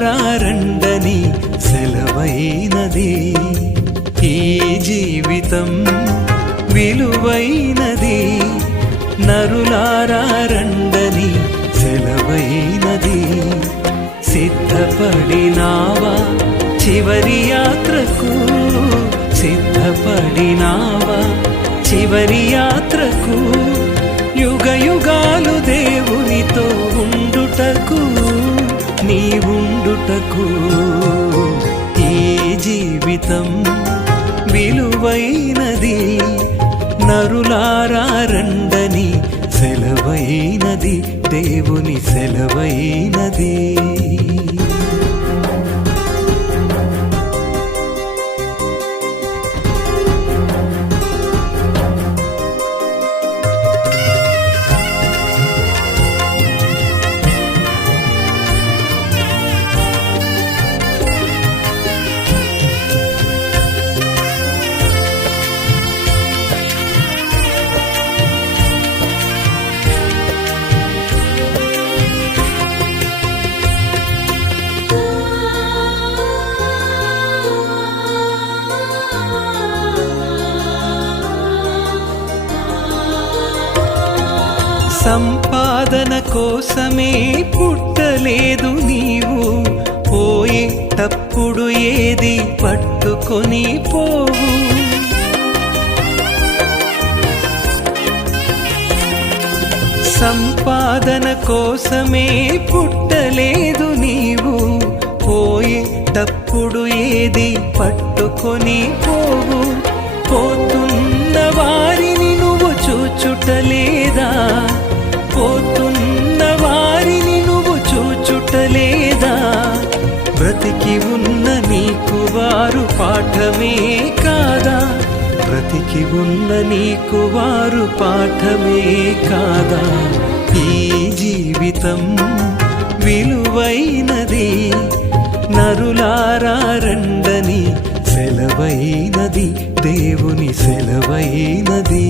నరులారా రండని సెలవైనది. ఈ జీవితం విలువైనది, నరులారా రండని సెలవైనది. సిద్ధపడినావా చివరి యాత్రకు, సిద్ధపడినావా చివరి యాత్రకు, యుగ యుగాలు దేవునితో ఉండుటకు, నీవుండుటకు. ఈ జీవితం విలువైనది, నరులారా రండని సెలవైనది, దేవుని సెలవైనది. సంపాదన కోసమే పుట్టలేదు నీవు, పోయేటప్పుడు ఏది పట్టుకొని పోవు. సంపాదన కోసమే పుట్టలేదు నీవు, పోయేటప్పుడు ఏది పట్టుకొని పోవు. పోతున్న వారిని నువ్వు చూచుటలేదా, పోతున్న వారిని నువ్వు చూచుటలేదా. బ్రతికి ఉన్న నీకు వారు పాఠమే కాదా, బ్రతికి ఉన్న నీకు వారు పాఠమే కాదా. ఈ జీవితం విలువైనది, నరులారా రండని సెలవైనది, దేవుని సెలవైనది.